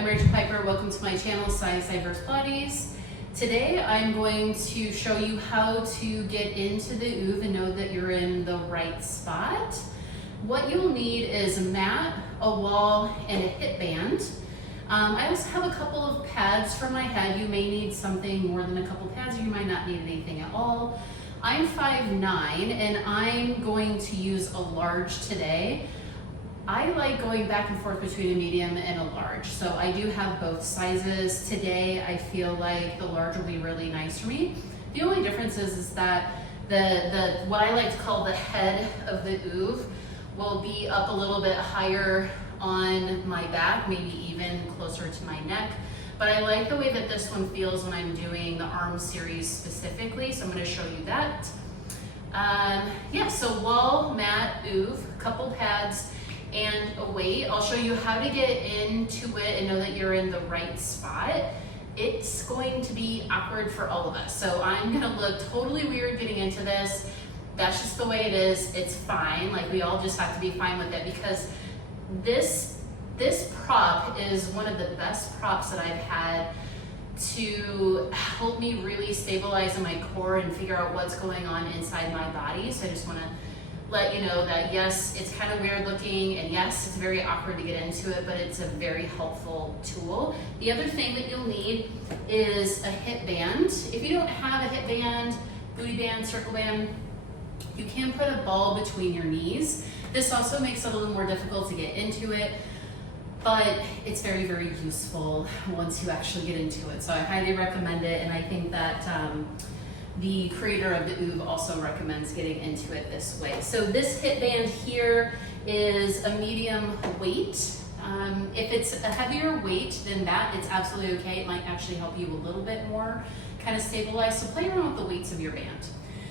I'm Rachel Piper. Welcome to my channel, Science Diverse Pilates. Today I'm going to show you how to get into the OOV and know that you're in the right spot. What you'll need is a mat, a wall, and a hip band. I also have a couple of pads for my head. You may need something more than a couple pads, or you might not need anything at all. I'm 5'9", and I'm going to use a large today. I like going back and forth between a medium and a large, so I do have both sizes. Today I feel like the large will be really nice for me. The only difference is that the what I like to call the head of the OOV will be up a little bit higher on my back, maybe even closer to my neck. But I like the way that this one feels when I'm doing the arm series specifically, so I'm going to show you that. So wall, mat, OOV, couple pads, and a weight. I'll show you how to get into it and know that you're in the right spot. It's going to be awkward for all of us, so I'm gonna look totally weird getting into this. That's just the way it is. It's fine. Like, we all just have to be fine with it, because this prop is one of the best props that I've had to help me really stabilize in my core and figure out what's going on inside my body. So I just want to let you know that yes, it's kind of weird looking, and yes, it's very awkward to get into it, but it's a very helpful tool. The other thing that you'll need is a hip band. If you don't have a hip band, buoy band, circle band, you can put a ball between your knees. This also makes it a little more difficult to get into it, but it's very, very useful once you actually get into it. So I highly recommend it, and I think that the creator of the OOV also recommends getting into it this way. So this hip band here is a medium weight. If it's a heavier weight than that, it's absolutely okay. It might actually help you a little bit more kind of stabilize. So play around with the weights of your band.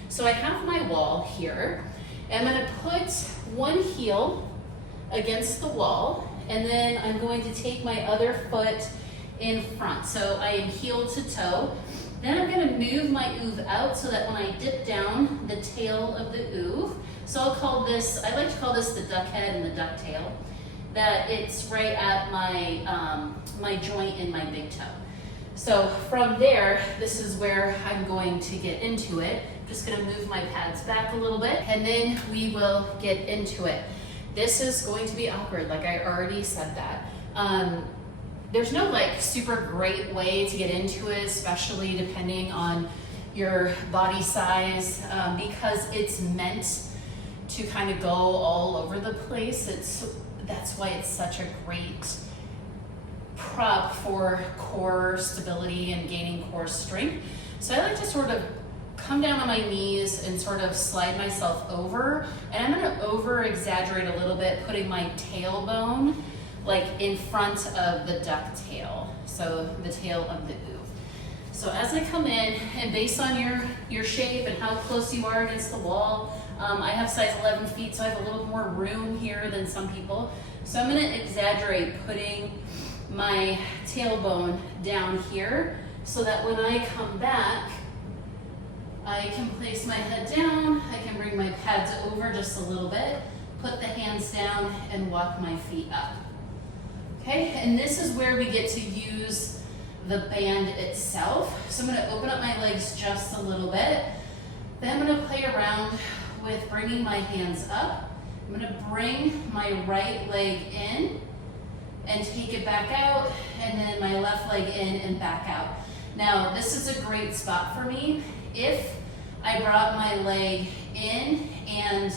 So I have my wall here. I'm going to put one heel against the wall, and then I'm going to take my other foot in front. So I am heel to toe. Then I'm going to move my OOV out so that when I dip down, the tail of the OOV, so I'll call this, I like to call this the duck head and the duck tail, that it's right at my, my joint in my big toe. So from there, this is where I'm going to get into it. I'm just going to move my pads back a little bit, and then we will get into it. This is going to be awkward, like I already said that. There's no like super great way to get into it, especially depending on your body size, because it's meant to kind of go all over the place. That's why it's such a great prop for core stability and gaining core strength. So I like to sort of come down on my knees and sort of slide myself over, and I'm going to over exaggerate a little bit, putting my tailbone like in front of the duck tail, so the tail of the OOV. So as I come in, and based on your shape and how close you are against the wall, I have size 11 feet, so I have a little more room here than some people. So I'm going to exaggerate putting my tailbone down here, so that when I come back, I can place my head down, I can bring my pads over just a little bit, put the hands down, and walk my feet up. Okay, and this is where we get to use the band itself. So I'm going to open up my legs just a little bit. Then I'm going to play around with bringing my hands up. I'm going to bring my right leg in and take it back out, and then my left leg in and back out. Now, this is a great spot for me. If I brought my leg in and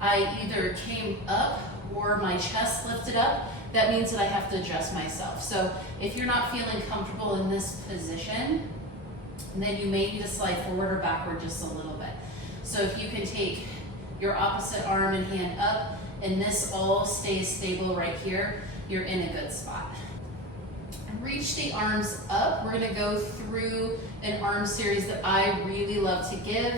I either came up or my chest lifted up, that means that I have to adjust myself. So if you're not feeling comfortable in this position, then you may need to slide forward or backward just a little bit. So if you can take your opposite arm and hand up, and this all stays stable right here, you're in a good spot. Reach the arms up. We're going to go through an arm series that I really love to give.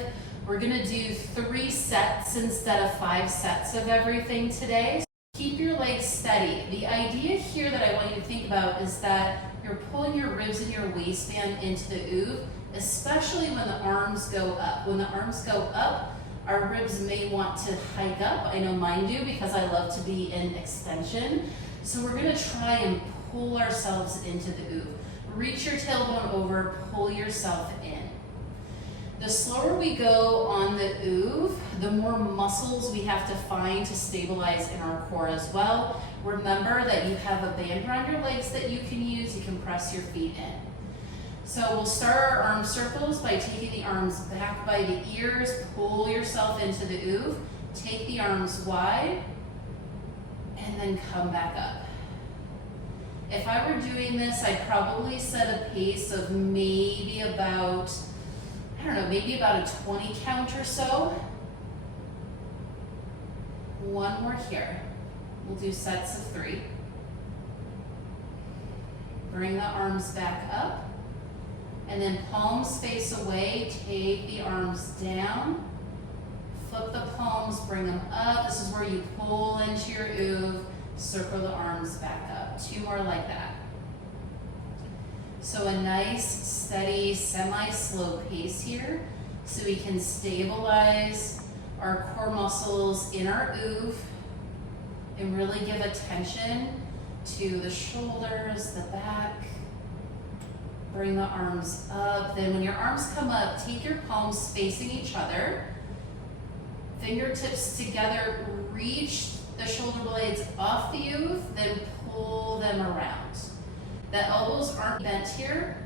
We're going to do 3 sets instead of 5 sets of everything today. Keep your legs steady. The idea here that I want you to think about is that you're pulling your ribs and your waistband into the OOV, especially when the arms go up. When the arms go up, our ribs may want to hike up. I know mine do, because I love to be in extension. So we're going to try and pull ourselves into the OOV. Reach your tailbone over, pull yourself in. The slower we go on the OOV, the more muscles we have to find to stabilize in our core as well. Remember that you have a band around your legs that you can use. You can press your feet in. So we'll start our arm circles by taking the arms back by the ears, pull yourself into the OOV, take the arms wide, and then come back up. If I were doing this, I'd probably set a pace of maybe about, maybe about a 20 count or so. One more here. We'll do sets of 3. Bring the arms back up. And then palms face away, take the arms down, flip the palms, bring them up. This is where you pull into your OOV, circle the arms back up. 2 more like that. So a nice, steady, semi-slow pace here so we can stabilize our core muscles in our OOV and really give attention to the shoulders, the back. Bring the arms up. Then when your arms come up, take your palms facing each other. Fingertips together, reach the shoulder blades off the OOV, then pull them around. The elbows aren't bent here.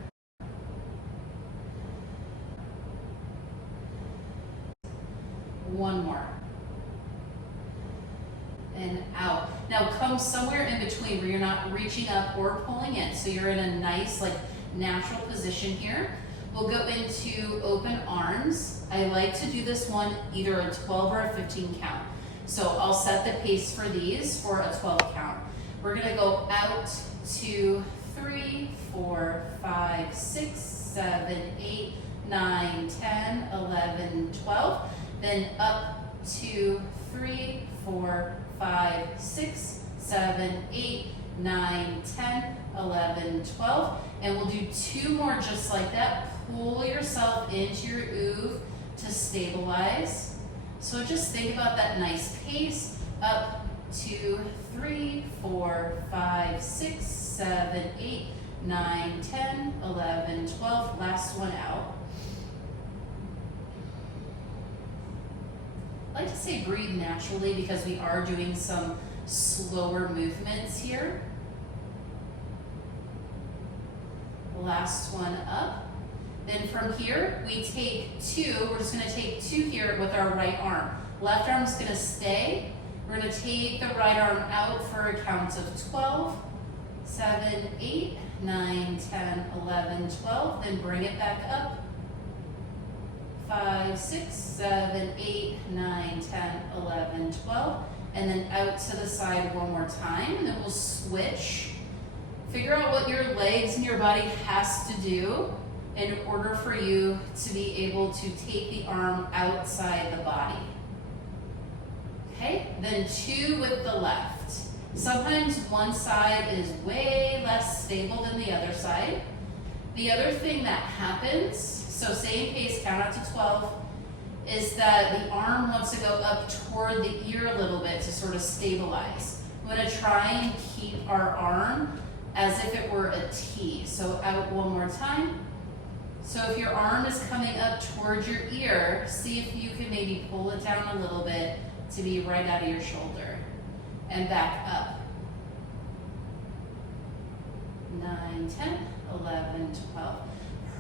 One more. And out. Now come somewhere in between where you're not reaching up or pulling in. So you're in a nice, natural position here. We'll go into open arms. I like to do this one either a 12 or a 15 count. So I'll set the pace for these for a 12 count. We're gonna go out, 2, 3, 4, 5, 6, 7, 8, 9, 10, 11, 12. Then up, 2, 3, 4, 5, 6, 7, 8, 9, 10, 11, 12. And we'll do 2 more just like that. Pull yourself into your OOV to stabilize. So just think about that nice pace. Up, 2, 3, 4, 5, 6, 7, 8, 9, 10, 11, 12. Last one out. I like to say breathe naturally because we are doing some slower movements here. Last one up. Then from here, we take 2. We're just going to take 2 here with our right arm. Left arm's going to stay. We're going to take the right arm out for a count of 12, 7, 8, 9, 10, 11, 12. Then bring it back up. 5, 6, 7, 8, 9, 10, 11, 12. And then out to the side one more time. And then we'll switch. Figure out what your legs and your body has to do in order for you to be able to take the arm outside the body. Okay, then 2 with the left. Sometimes one side is way less stable than the other side. The other thing that happens, so same pace, count out to 12, is that the arm wants to go up toward the ear a little bit to sort of stabilize. We want to try and keep our arm as if it were a T. So out one more time. So if your arm is coming up towards your ear, see if you can maybe pull it down a little bit to be right out of your shoulder. And back up. 9, 10, 11, 12.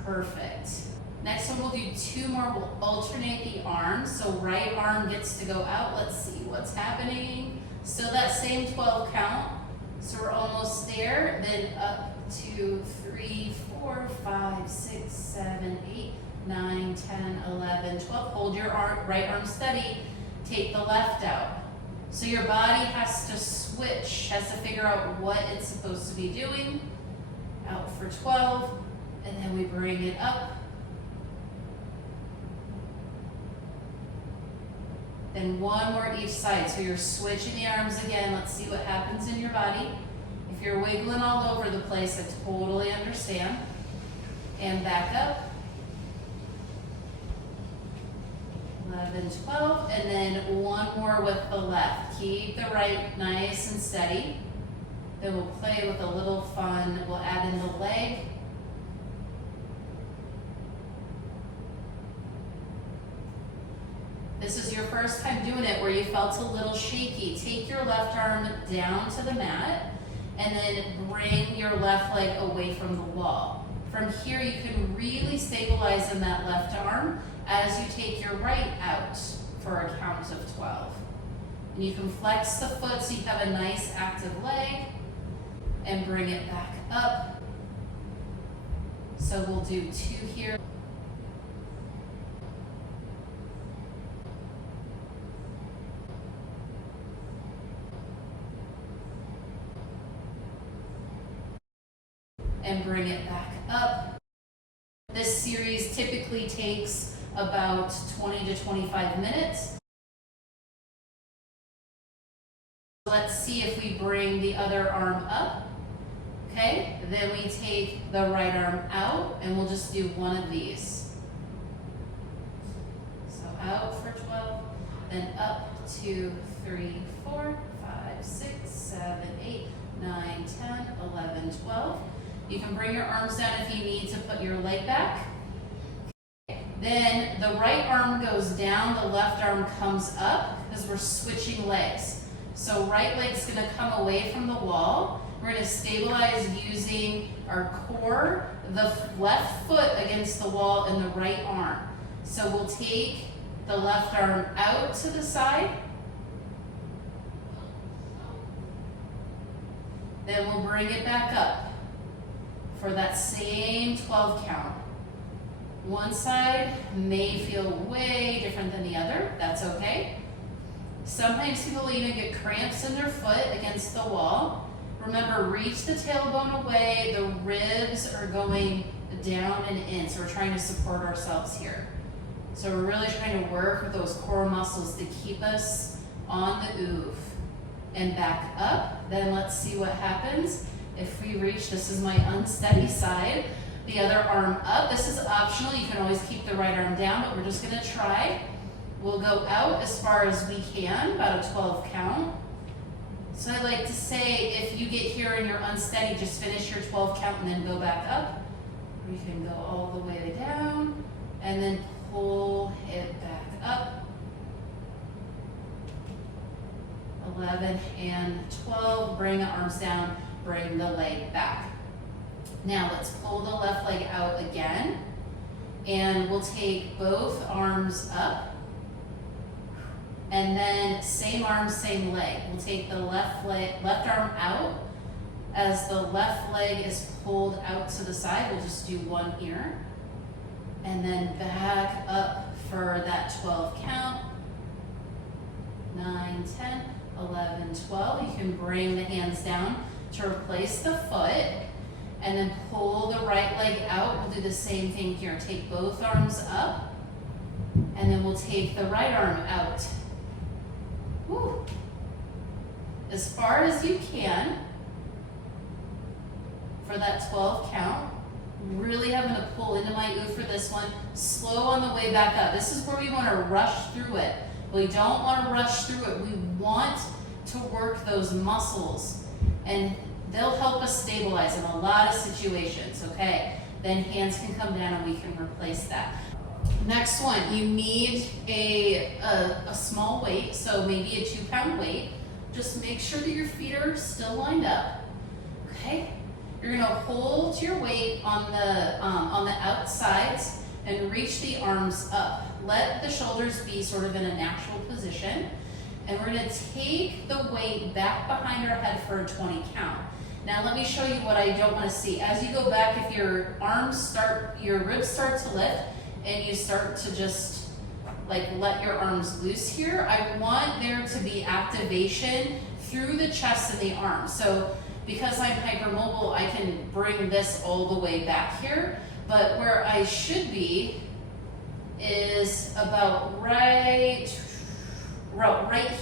Perfect. Next one, we'll do 2 more. We'll alternate the arms. So right arm gets to go out. Let's see what's happening. Still that same 12 count. So we're almost there. Then up 2, 3, 4, 5, 6, 7, 8, 9, 10, 11, 12. Hold your right arm steady. Take the left out. So your body has to switch, has to figure out what it's supposed to be doing. Out for 12. And then we bring it up. Then 1 more each side. So you're switching the arms again. Let's see what happens in your body. If you're wiggling all over the place, I totally understand. And back up. 11, 12. And then 1 more with the left. Keep the right nice and steady. Then we'll play with a little fun. We'll add in the leg. This is your first time doing it where you felt a little shaky. Take your left arm down to the mat and then bring your left leg away from the wall. From here, you can really stabilize in that left arm as you take your right out for a count of 12. And you can flex the foot so you have a nice active leg and bring it back up. So we'll do 2 here. And bring it back up. This series typically takes about 20 to 25 minutes. Let's see if we bring the other arm up. Okay, then we take the right arm out and we'll just do one of these. So out for 12, then up 2, 3, 4, 5, 6, 7, 8, 9, 10, 11, 12. You can bring your arms down if you need to put your leg back. Then the right arm goes down, the left arm comes up because we're switching legs. So right leg's gonna come away from the wall. We're gonna stabilize using our core, the left foot against the wall and the right arm. So we'll take the left arm out to the side. Then we'll bring it back up for that same 12 count. One side may feel way different than the other. That's okay. Sometimes people even get cramps in their foot against the wall. Remember, reach the tailbone away. The ribs are going down and in, so we're trying to support ourselves here. So we're really trying to work with those core muscles to keep us on the OOV. And back up. Then let's see what happens. If we reach, this is my unsteady side, the other arm up. This is optional. You can always keep the right arm down, but we're just gonna try. We'll go out as far as we can, about a 12 count. So I like to say, if you get here and you're unsteady, just finish your 12 count and then go back up. Or you can go all the way down and then pull it back up. 11 and 12, bring the arms down, bring the leg back. Now let's pull the left leg out again, and we'll take both arms up, and then same arm, same leg. We'll take the left arm out. As the left leg is pulled out to the side, we'll just do one here, and then back up for that 12 count. 9, 10, 11, 12. You can bring the hands down to replace the foot and then pull the right leg out. We'll do the same thing here. Take both arms up and then we'll take the right arm out. Woo. As far as you can for that 12 count. Really having to pull into my OOV for this one. Slow on the way back up. This is where we want to rush through it. We don't want to rush through it. We want to work those muscles, and they'll help us stabilize in a lot of situations, okay? Then hands can come down and we can replace that. Next one, you need a small weight, so maybe a 2-pound weight. Just make sure that your feet are still lined up, okay? You're gonna hold your weight on the outsides and reach the arms up. Let the shoulders be sort of in a natural position. And we're gonna take the weight back behind our head for a 20 count. Now let me show you what I don't wanna see. As you go back, if your ribs start to lift and you start to just like let your arms loose here, I want there to be activation through the chest and the arms. So because I'm hypermobile, I can bring this all the way back here, but where I should be is about right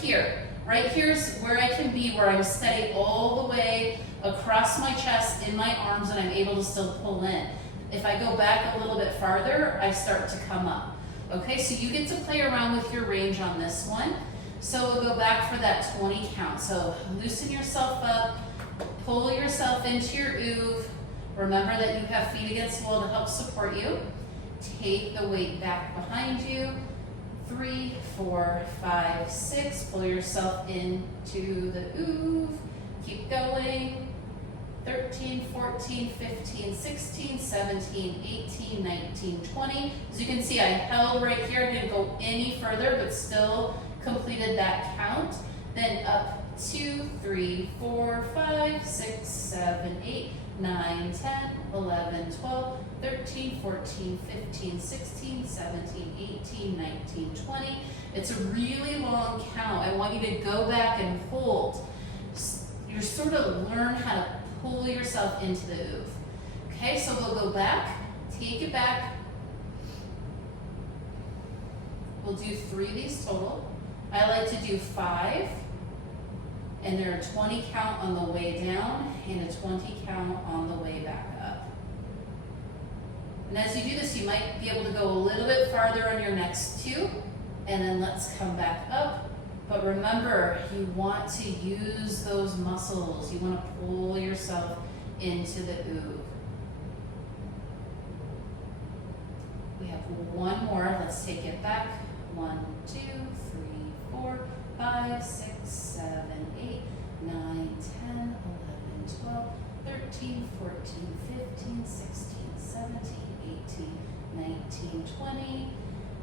here. Right here's where I can be, where I'm steady all the way across my chest, in my arms, and I'm able to still pull in. If I go back a little bit farther, I start to come up. Okay, so you get to play around with your range on this one. So we'll go back for that 20 count. So loosen yourself up, Pull yourself into your OOV. Remember that you have feet against the wall to help support you. Take the weight back behind you. 3, 4, 5, 6. Pull yourself into the OOV. Keep going. 13, 14, 15, 16, 17, 18, 19, 20. As you can see, I held right here. I didn't go any further, but still completed that count. Then up 2, 3, 4, 5, 6, 7, 8, 9, 10, 11, 12, 13, 14, 15, 16, 17, 18, 19, 20. It's a really long count. I want you to go back and hold. You sort of learn how to pull yourself into the OOV. Okay, so we'll go back, take it back. We'll do 3 of these total. I like to do 5, and there are 20 count on the way down and a 20 count on the way back up. And as you do this, you might be able to go a little bit farther on your next 2, and then let's come back up. But remember, you want to use those muscles. You want to pull yourself into the OOV. We have 1 more. Let's take it back. 1, 2, 3, 4, 5, 6, 7, 8, 9, 10, 11, 12, 13, 14, 15, 16, 17, 18, 19, 20.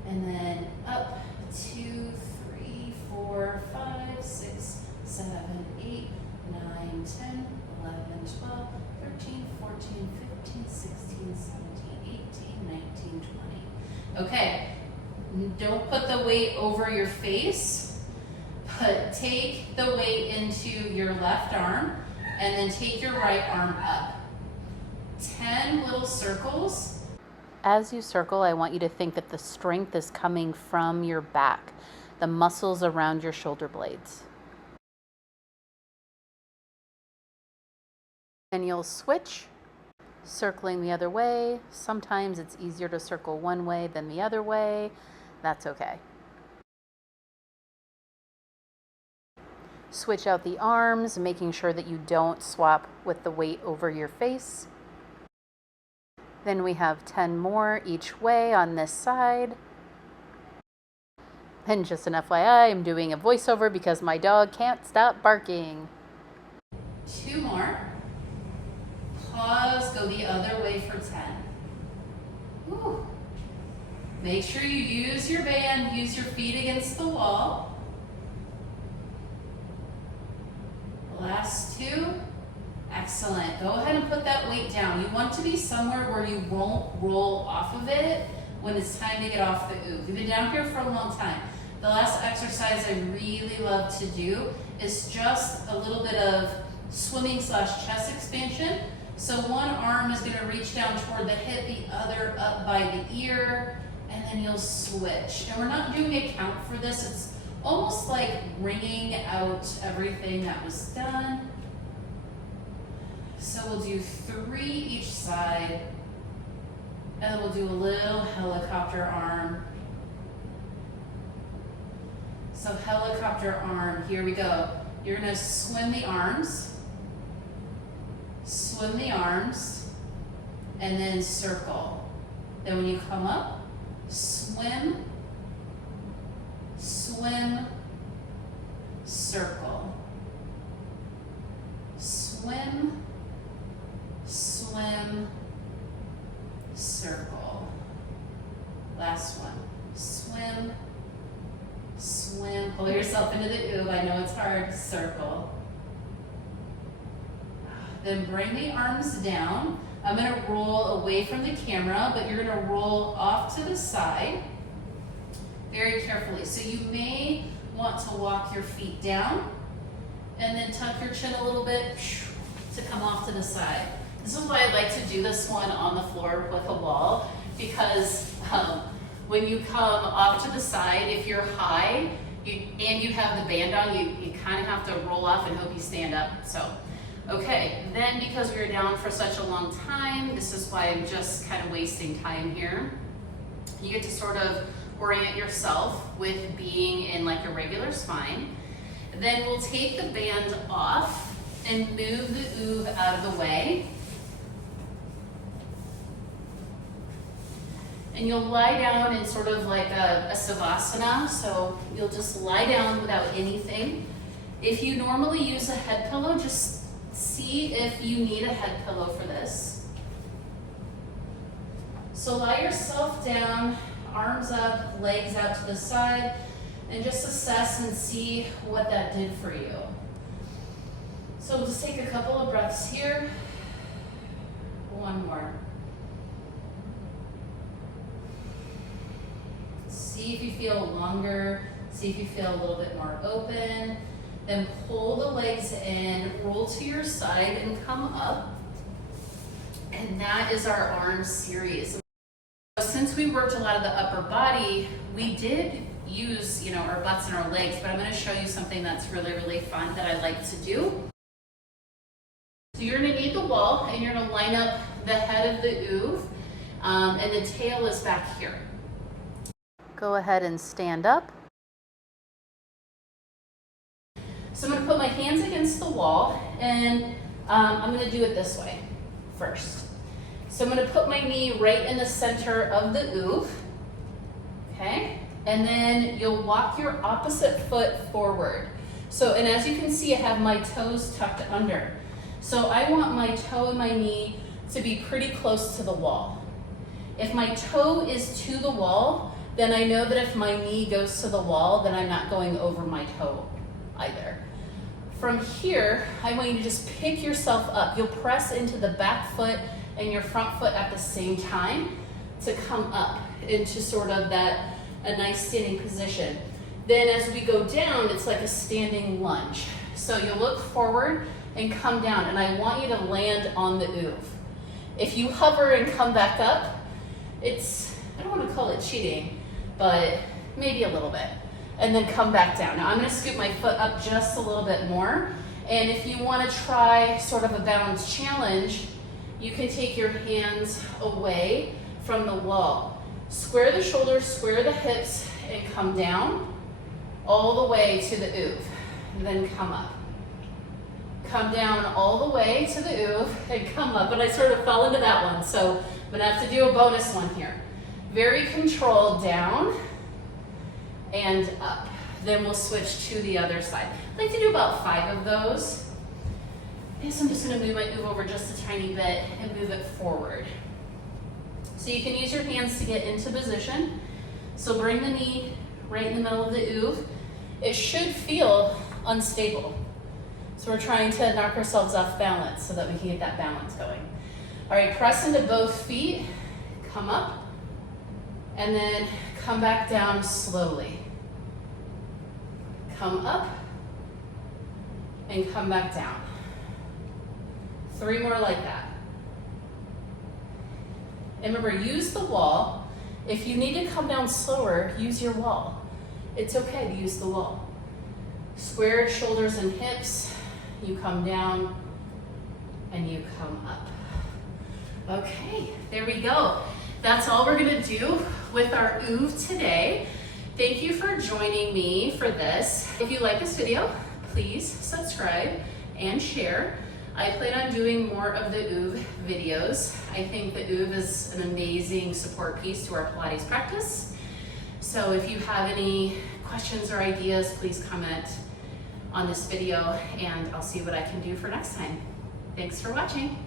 And then up 2, 3, 4, 5, 6, 7, 8, 9, 10, 11, 12, 13, 14, 15, 16, 17, 18, 19, 20. Okay, don't put the weight over your face, but take the weight into your left arm and then take your right arm up. 10 little circles. As you circle, I want you to think that the strength is coming from your back, the muscles around your shoulder blades. And you'll switch, circling the other way. Sometimes it's easier to circle one way than the other way. That's okay. Switch out the arms, making sure that you don't swap with the weight over your face. Then we have 10 more each way on this side. And just an FYI, I'm doing a voiceover because my dog can't stop barking. 2 more. Pause, go the other way for 10. Woo. Make sure you use your band, use your feet against the wall. Last 2. Excellent. Go ahead and put that weight down. You want to be somewhere where you won't roll off of it when it's time to get off the OOV. You've been down here for a long time. The last exercise I really love to do is just a little bit of swimming / chest expansion. So one arm is going to reach down toward the hip, the other up by the ear, and then you'll switch. And we're not doing a count for this. It's almost like wringing out everything that was done. So we'll do 3 each side, and then we'll do a little helicopter arm. So helicopter arm, here we go. You're gonna swim the arms, and then circle. Then when you come up, swim, swim, circle. Swim, swim, circle. Last one. Swim, swim. Pull yourself into the OOV. I know it's hard. Circle. Then bring the arms down. I'm going to roll away from the camera, but you're going to roll off to the side very carefully. So you may want to walk your feet down and then tuck your chin a little bit to come off to the side. This is why I like to do this one on the floor with a wall, because when you come off to the side, if you're high and you have the band on, you kind of have to roll off and hope you stand up. So, okay, then because we were down for such a long time, this is why I'm just kind of wasting time here. You get to sort of orient yourself with being in like a regular spine. Then we'll take the band off and move the OOV out of the way. And you'll lie down in sort of like a savasana, so you'll just lie down without anything. If you normally use a head pillow, just see if you need a head pillow for this. So lie yourself down, arms up, legs out to the side, and just assess and see what that did for you. So we'll just take a couple of breaths here. One more. See if you feel longer, see if you feel a little bit more open. Then pull the legs in, roll to your side and come up. And that is our arm series. Since we worked a lot of the upper body, we did use, our butts and our legs, but I'm going to show you something that's really, really fun that I like to do. So you're going to need the wall, and you're going to line up the head of the OOV, and the tail is back here. Go ahead and stand up. So I'm going to put my hands against the wall, and I'm going to do it this way first. So I'm going to put my knee right in the center of the OOV, okay? And then you'll walk your opposite foot forward. So, and as you can see, I have my toes tucked under. So I want my toe and my knee to be pretty close to the wall. If my toe is to the wall, then I know that if my knee goes to the wall, then I'm not going over my toe either. From here, I want you to just pick yourself up. You'll press into the back foot and your front foot at the same time to come up into sort of a nice standing position. Then as we go down, it's like a standing lunge. So you'll look forward and come down, and I want you to land on the OOV. If you hover and come back up, I don't want to call it cheating, but maybe a little bit. And then come back down. Now I'm going to scoop my foot up just a little bit more. And if you want to try sort of a balance challenge, you can take your hands away from the wall. Square the shoulders, square the hips, and come down all the way to the OOV. And then come up. Come down all the way to the OOV and come up. And I sort of fell into that one, so I'm going to have to do a bonus one here. Very controlled, down and up. Then we'll switch to the other side. I like to do about 5 of those. So I'm just going to move my OOV over just a tiny bit and move it forward. So you can use your hands to get into position. So bring the knee right in the middle of the OOV. It should feel unstable. So we're trying to knock ourselves off balance so that we can get that balance going. All right, press into both feet, come up, and then come back down slowly. Come up and come back down. 3 more like that. And remember, use the wall. If you need to come down slower, use your wall. It's okay to use the wall. Square shoulders and hips. You come down and you come up. Okay, there we go. That's all we're gonna do with our OOV today. Thank you for joining me for this. If you like this video, please subscribe and share. I plan on doing more of the OOV videos. I think the OOV is an amazing support piece to our Pilates practice. So if you have any questions or ideas, please comment on this video and I'll see what I can do for next time. Thanks for watching.